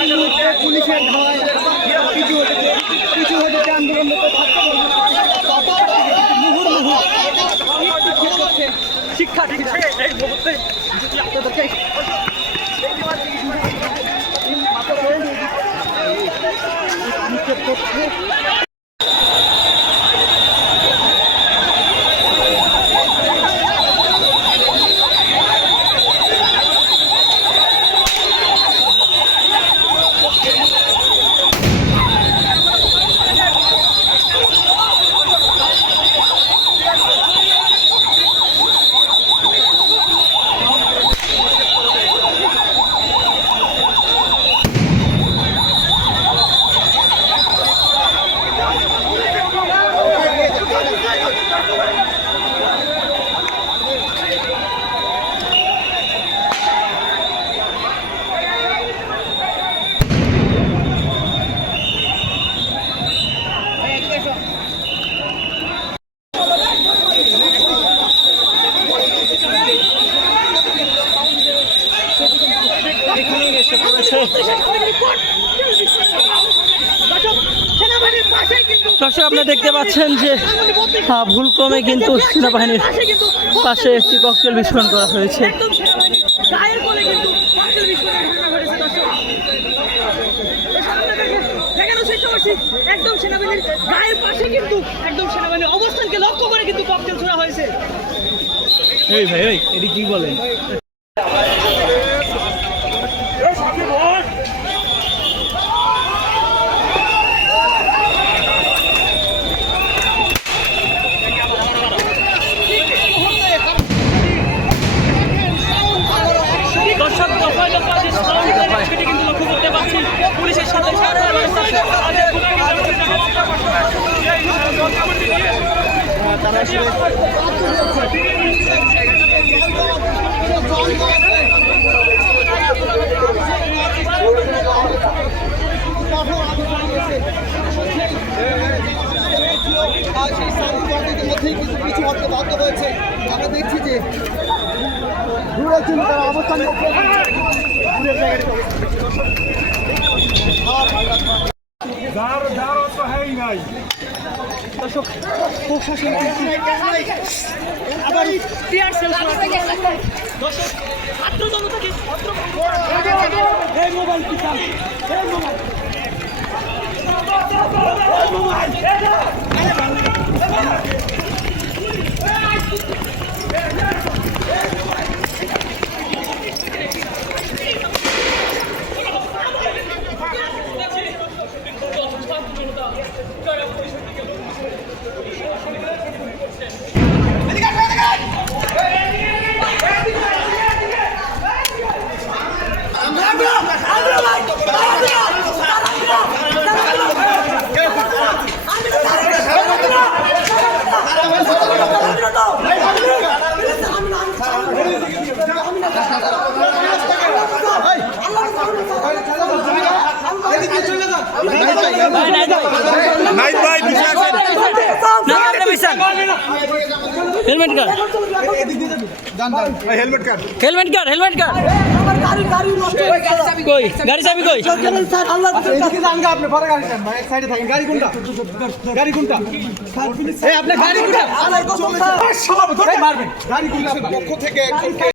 লাগানো হচ্ছে পুলিশের ধাওয়ায় পিছু হতে পিছু হতে আন্দোলন শিক্ষা দিচ্ছে। এই মুহূর্তে নিক্ষেপ করছে দর্শক আপনারা দেখতে পাচ্ছেন যে ভুলক্রমে কিন্তু সেনাবাহিনীর পাশে একটি ককটেল বিস্ফোরণ করা হয়েছে চেষ্টা। একদম সেনাবাহিনীর গায়ের পাশে কিন্তু একদম সেনাবাহিনীর অবস্থানকে লক্ষ্য করে কিন্তু ককটেল ছোড়া এই ভাই এই এটি কি বলেন দর্শক দফায় দফায় যে সাউন্ড সেটি কিন্তু লক্ষ্য করতে পারছি মধ্যেই কিছু কিছু হতে বাধ্য হয়েছে আমরা দেখছি যে ছিল তারা অবস্থান দর্শক প্রশাসন আবার টিয়ার সেল দর্শক ছাত্র জনতাকে এই মোবাইল কিসান এই মোবাইল। ভাই হেলমেট কার হেলমেট কাট হেলমেট কার হেলমেট কার কই গাড়ি চাবি কই এদিকে যান আপনি পরে গাড়ি চান ভাই এক সাইডে থাকেন গাড়ি কোনটা গাড়ি কোনটা এই আপনি গাড়ি কোনটা সভাপতি মারবেন গাড়ি কোনটা পক্ষ থেকে